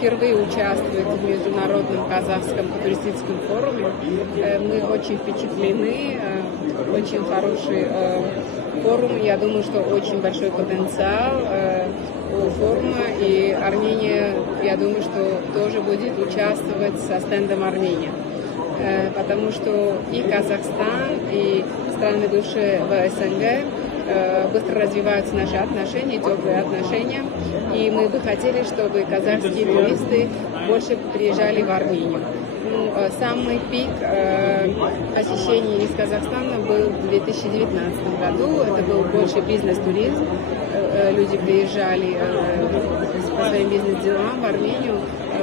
впервые участвует в Международном казахском туристическом форуме. Мы очень впечатлены, очень хороший форум. Я думаю, что очень большой потенциал у форума, и Армения, я думаю, что тоже будет участвовать со стендом Армения. Потому что и Казахстан, и страны бывшие в СНГ быстро развиваются наши отношения, теплые отношения, и мы бы хотели, чтобы казахские туристы больше приезжали в Армению. Самый пик посещений из Казахстана был в 2019 году. Это был больше бизнес-туризм. Люди приезжали по своим бизнес-делам в Армению.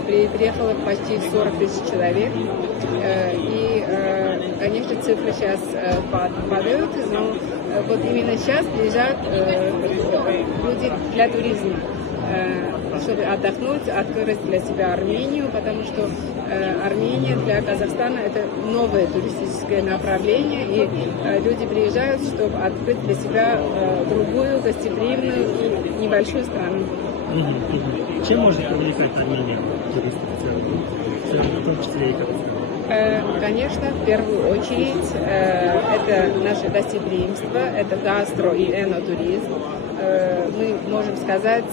Приехало почти 40 тысяч человек. И, конечно, цифры сейчас падают, но вот именно сейчас приезжают люди для туризма, чтобы отдохнуть, открыть для себя Армению, потому что Армения для Казахстана это новое туристическое направление, и люди приезжают, чтобы открыть для себя другую гостеприимную и небольшую страну. Чем может привлекать Армения туристов в целом, в том числе и Казахстан? Конечно, в первую очередь это наше гостеприимство, это гастро и энотуризм. Мы можем сказать,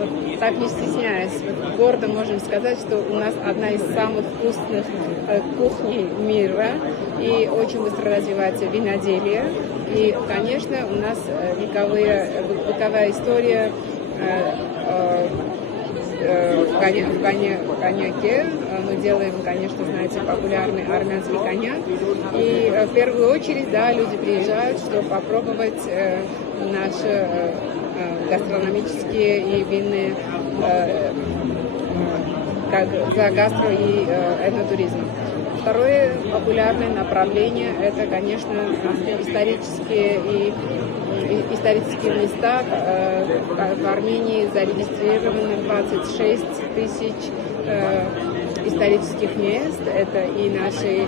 вот так не стесняясь, вот гордо можем сказать, что у нас одна из самых вкусных кухней мира, и очень быстро развивается виноделие. И, конечно, у нас вековая история в коньяке. Мы делаем, конечно, знаете, популярный армянский коньяк. И в первую очередь, да, люди приезжают, чтобы попробовать наши гастрономические и винные за гастро и этнотуризм. Второе популярное направление – это, конечно, исторические места. В Армении зарегистрировано 26 тысяч исторических мест. Это и наши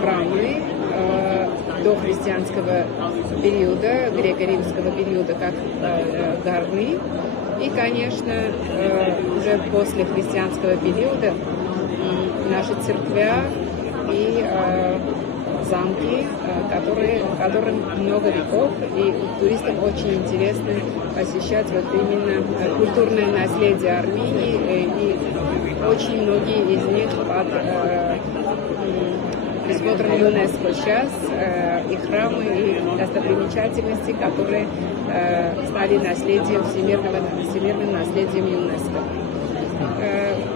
храмы дохристианского периода, греко-римского периода, как горны. И, конечно, уже после христианского периода наши церквя и замки, которым много веков, и туристам очень интересно посещать вот именно культурное наследие Армении, и очень многие из них под присмотром ЮНЕСКО сейчас, и храмы, и достопримечательности, которые стали всемирным наследием ЮНЕСКо.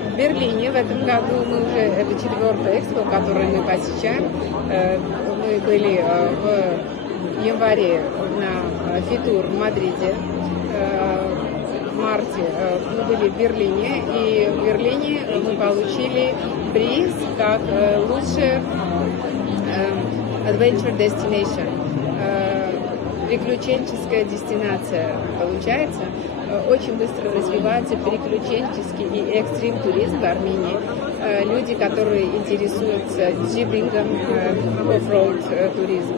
В Берлине в этом году это 4-й экспо, который мы посещаем. Мы были в январе на Фитур в Мадриде. В марте мы были в Берлине, и в Берлине мы получили приз как лучший adventure destination, приключенческая дестинация получается. Очень быстро развивается приключенческий и экстрим-туризм в Армении. Люди, которые интересуются джипингом, оффроуд туризм.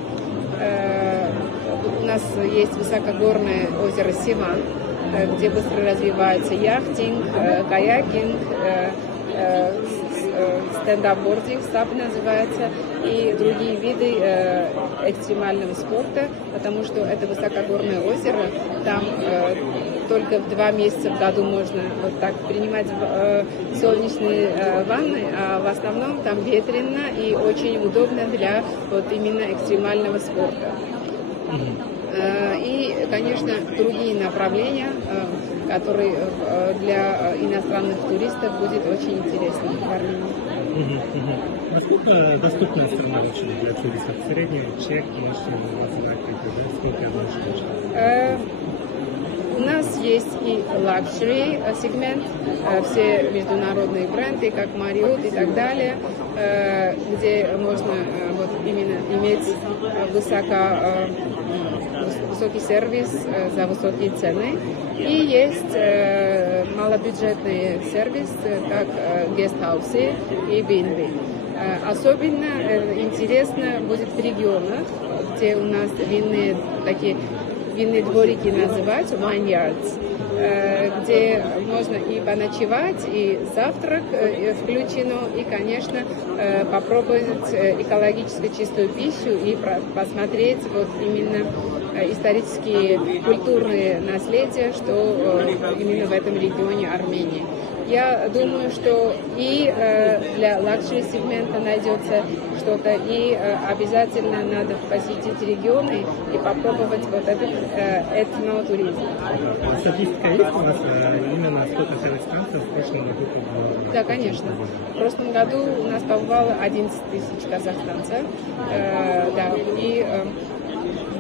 У нас есть высокогорное озеро Севан, где быстро развивается яхтинг, каякинг, стендап-бординг, САП называется, и другие виды экстремального спорта, потому что это высокогорное озеро, там только в 2 месяца в году можно вот так принимать солнечные ванны, а в основном там ветрено и очень удобно для вот именно экстремального спорта. И, конечно, другие направления, которые для иностранных туристов будет очень интересны в Армении. Насколько доступная страна вообще для туристов? Средний чек, можете назвать, сколько я должен? У нас есть и luxury сегмент, все международные бренды, как Marriott и так далее, где можно вот именно иметь высокий сервис за высокие цены. И есть малобюджетный сервис, как гестхаусы и B&B. Особенно интересно будет в регионах, где у нас винные дворики называются, wine yards. где можно и поночевать, и завтрак включено, и, конечно, попробовать экологически чистую пищу и посмотреть вот именно исторические, культурные наследия, что именно в этом регионе Армении. Я думаю, что и для лакшери сегмента найдется что-то, и обязательно надо посетить регионы и попробовать вот этот этнотуризм. Статистика есть у вас именно сколько казахстанцев в прошлом году побывало? Да, конечно. В прошлом году у нас побывало 11 тысяч казахстанцев, да, и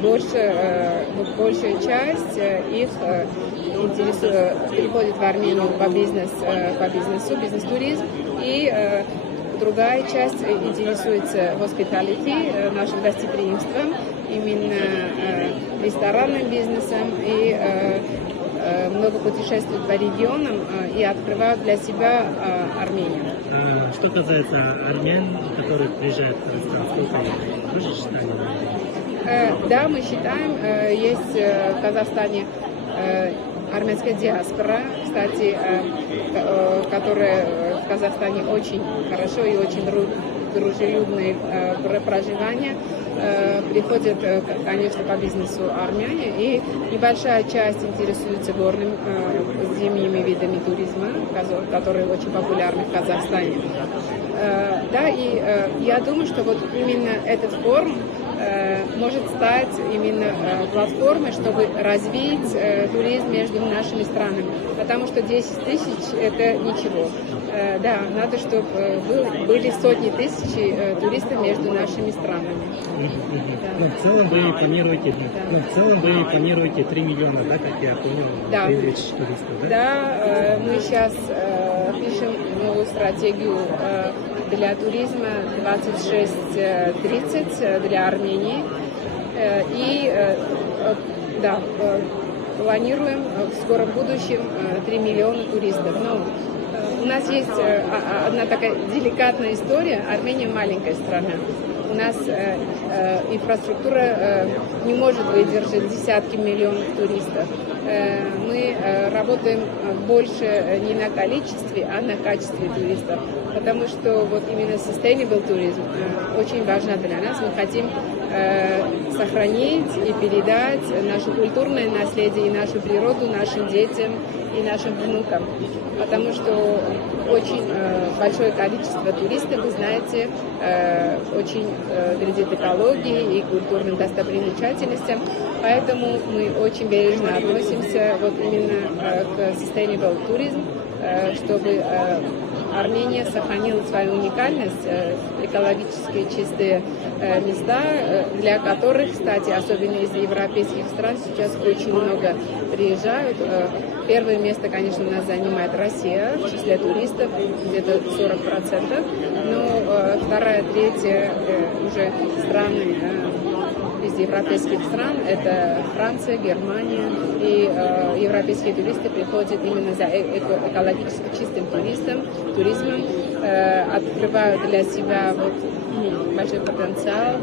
большая часть их приходит в Армению по бизнесу, бизнес-туризм, и другая часть интересуется hospitality, нашим гостеприимством, именно ресторанным бизнесом, и много путешествуют по регионам и открывают для себя Армению. Что касается армян, которые приезжают в Казахстан, сколько их? Тоже считали? Да, мы считаем, есть в Казахстане армянская диаспора, кстати, которая в Казахстане очень хорошо и очень дружелюбное проживание. Приходят, конечно, по бизнесу армяне, и небольшая часть интересуется горными зимними видами туризма, которые очень популярны в Казахстане. Да, и я думаю, что вот именно этот форум может стать именно платформой, чтобы развить туризм между нашими странами. Потому что 10 тысяч – это ничего. Да, надо, чтобы были сотни тысяч туристов между нашими странами. Да. Ну, в целом вы планируете 3 миллиона, да, как я понял, да. привлечь туристов, да? Да, мы сейчас пишем новую стратегию для туризма 26-30 для Армении. И да, планируем в скором будущем 3 миллиона туристов. Но у нас есть одна такая деликатная история. Армения маленькая страна. У нас инфраструктура не может выдержать десятки миллионов туристов. Мы работаем больше не на количестве, а на качестве туристов. Потому что вот именно sustainable туризм очень важна для нас. Мы хотим сохранить и передать наше культурное наследие и нашу природу нашим детям и нашим внукам. Потому что очень большое количество туристов, вы знаете, очень вредит экологии и культурным достопримечательностям. Поэтому мы очень бережно относимся вот именно к sustainable туризм, чтобы Армения сохранила свою уникальность, экологически чистые места, для которых, кстати, особенно из европейских стран, сейчас очень много приезжают. Первое место, конечно, у нас занимает Россия в числе туристов, где-то 40%, но вторая, третья уже страны из европейских стран, это Франция, Германия, и европейские туристы приходят именно за экологически чистым туризмом, открывают для себя вот большой потенциал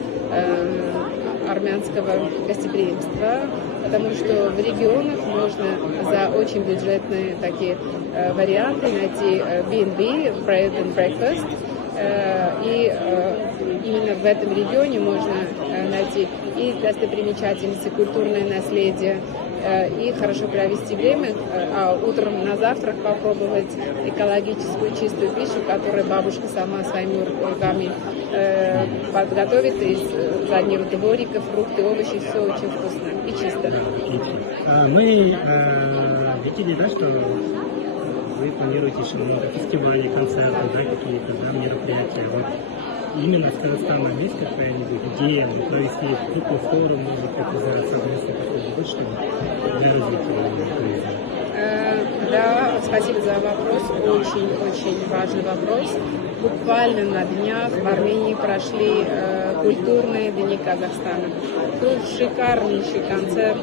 армянского гостеприимства, потому что в регионах можно за очень бюджетные такие варианты найти B&B, Bread and Breakfast, и именно в этом регионе можно найти и достопримечательности, культурное наследие, и хорошо провести время, а утром на завтрак попробовать экологическую чистую пищу, которую бабушка сама своими руками подготовит из заднего дворика, фрукты, овощи, все очень вкусно и чисто. Мы видели, да, что вы планируете еще много фестивалей, концертов, да, какие-то, да, мероприятия. Вот именно с Казахстаном есть какая-нибудь идея провести крупный форум, может быть, совместно какой-нибудь, чтобы для развития туризма? Да, спасибо за вопрос. Очень важный вопрос. Буквально на днях в Армении прошли культурные дни Казахстана. Тут шикарнейший концерт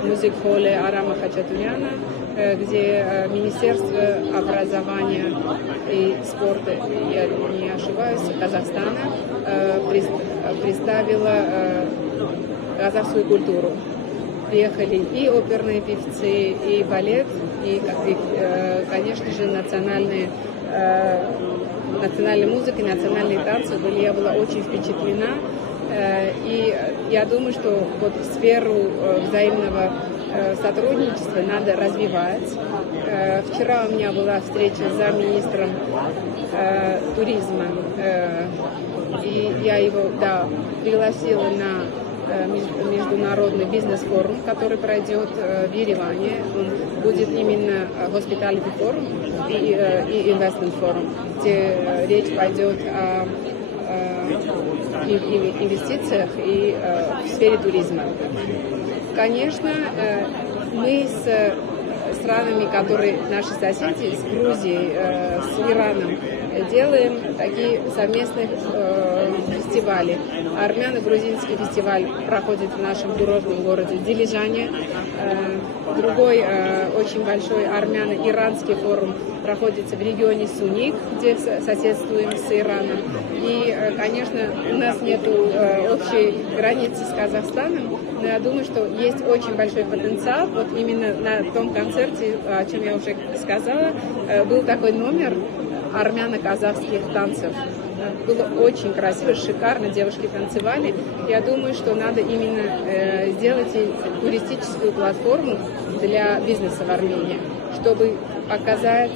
в мюзик-холле Арама Хачатуряна, где Министерство образования и спорта, я не ошибаюсь, Казахстана представило казахскую культуру. приехали и оперные певцы, и балет, и конечно же, национальная музыка, национальные танцы были. Я была очень впечатлена. И я думаю, что вот сферу взаимного сотрудничества надо развивать. Вчера у меня была встреча с замминистром туризма, и я его пригласила на международный бизнес-форум, который пройдет в Ереване. Он будет именно Hospitality форум и Investment форум, где речь пойдет о инвестициях и в сфере туризма. Конечно, мы с странами, которые наши соседи, с Грузией, с Ираном, делаем такие совместные фестивали. Армяно-грузинский фестиваль проходит в нашем курортном городе Дилижане. Другой очень большой армяно-иранский форум проходится в регионе Суник, где соседствуем с Ираном. И, конечно, у нас нет общей границы с Казахстаном, но я думаю, что есть очень большой потенциал. Вот именно на том концерте, о чем я уже сказала, был такой номер армяно-казахских танцев. Было очень красиво, шикарно, девушки танцевали. Я думаю, что надо именно сделать туристическую платформу для бизнеса в Армении, чтобы показать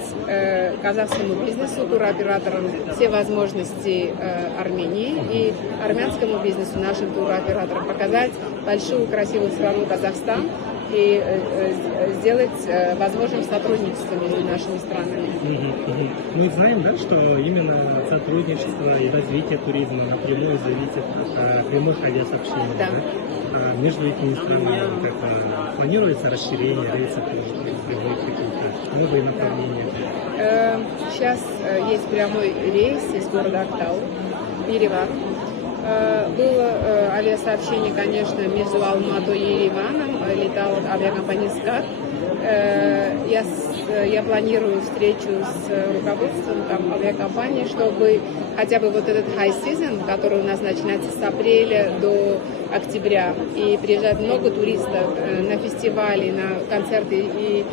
казахскому бизнесу, туроператорам все возможности Армении и армянскому бизнесу, нашим туроператорам, показать большую красивую страну Казахстан и сделать возможным сотрудничество между нашими странами. Мы знаем, да, что именно сотрудничество и развитие туризма напрямую зависит от прямых авиасообщений. Да. Да? Между этими странами планируется расширение рейсов, какие-то новые направления. Сейчас есть прямой рейс из города Актау в Ереван. Было авиасообщение, конечно, между Алматой и Ереваном, летала авиакомпания «Скат». Я планирую встречу с руководством авиакомпании, чтобы хотя бы вот этот high season, который у нас начинается с апреля до октября, и приезжает много туристов на фестивали, на концерты и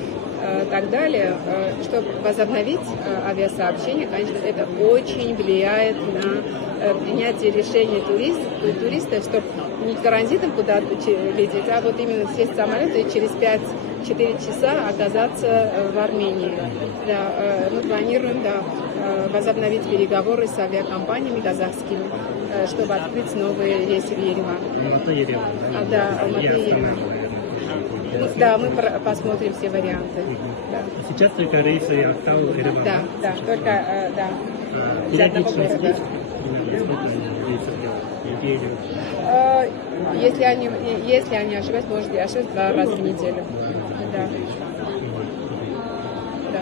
так далее, чтобы возобновить авиасообщение, конечно, это очень влияет на принятие решения туристов, чтобы не транзитом куда-то лететь, а вот именно сесть в самолет и через 5-4 часа оказаться в Армении. Да, мы планируем возобновить переговоры с авиакомпаниями казахскими, чтобы открыть новые рейсы в Ереван. Алматы-Ереван. Да, Алматы-Ереван. Да, мы посмотрим все варианты. Да. Сейчас только рейсы Актау-Ереван. Да, только, да. Периодичность есть? Если я не ошибаюсь, может, я ошибаюсь 2 раза в неделю. Да. Да.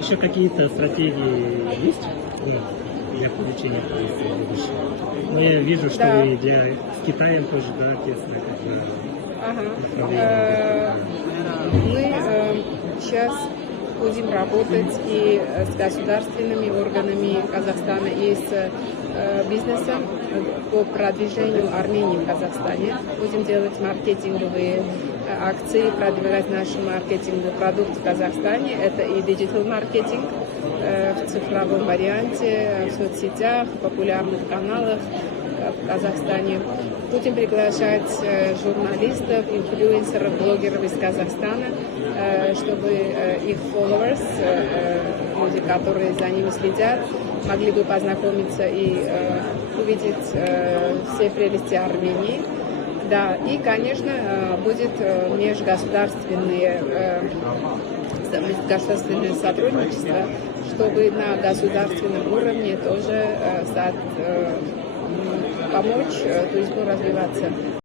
Еще какие-то стратегии есть для получения будущего? Но я вижу, что и с Китаем тоже, да, тесно. Мы сейчас будем работать и с государственными органами Казахстана, и с бизнесом по продвижению Армении в Казахстане. Будем делать маркетинговые акции, продвигать наши маркетинговые продукты в Казахстане. Это и диджитал-маркетинг в цифровом варианте, в соцсетях, в популярных каналах в Казахстане. Будем приглашать журналистов, инфлюенсеров, блогеров из Казахстана, чтобы их followers, люди, которые за ними следят, могли бы познакомиться и увидеть все прелести Армении. Да, и, конечно, будет межгосударственное сотрудничество, чтобы на государственном уровне тоже помочь туризму развиваться.